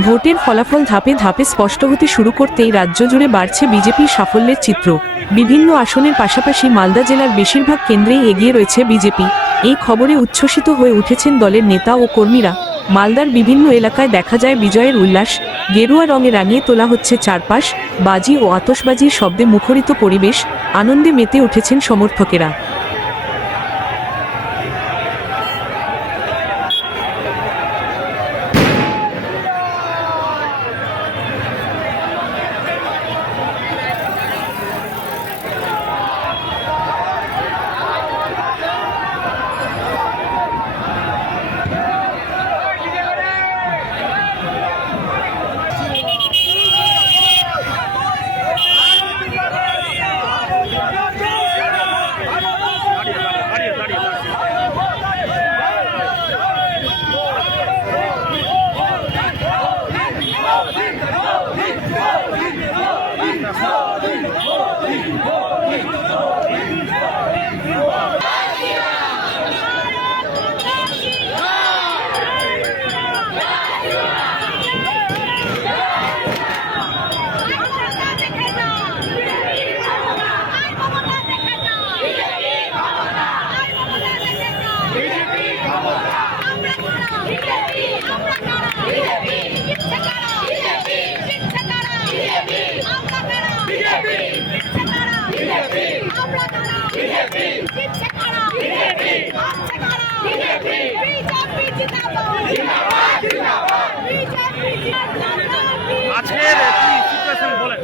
ভোটের ফলাফল ধাপে ধাপে স্পষ্ট হতে শুরু করতেই রাজ্য জুড়ে বাড়ছে বিজেপির সাফল্যের চিত্র। বিভিন্ন আসনের পাশাপাশি মালদা জেলার বেশিরভাগ কেন্দ্রেই এগিয়ে রয়েছে বিজেপি। এই খবরে উচ্ছ্বসিত হয়ে উঠেছেন দলের নেতা ও কর্মীরা। মালদার বিভিন্ন এলাকায় দেখা যায় বিজয়ের উল্লাস, গেরুয়া রঙে রাঙিয়ে তোলা হচ্ছে চারপাশ, বাজি ও আতশবাজির শব্দে মুখরিত পরিবেশ, আনন্দে মেতে উঠেছেন সমর্থকেরা। আজকের কি সিচুয়েশন বলেন?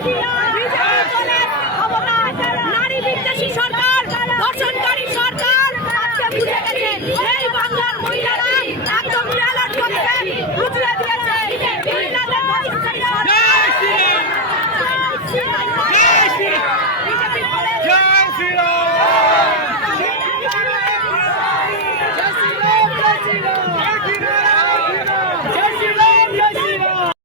নারী বিদ্বেষী সরকার, ধর্ষণকারী সরকার আজকে বুঝে গেছে এই বাংলার মহিলারা একদম ব্যালট করতে বুঝিয়ে দিয়েছে। মহিলাদের ধর্ষণকারী সরকার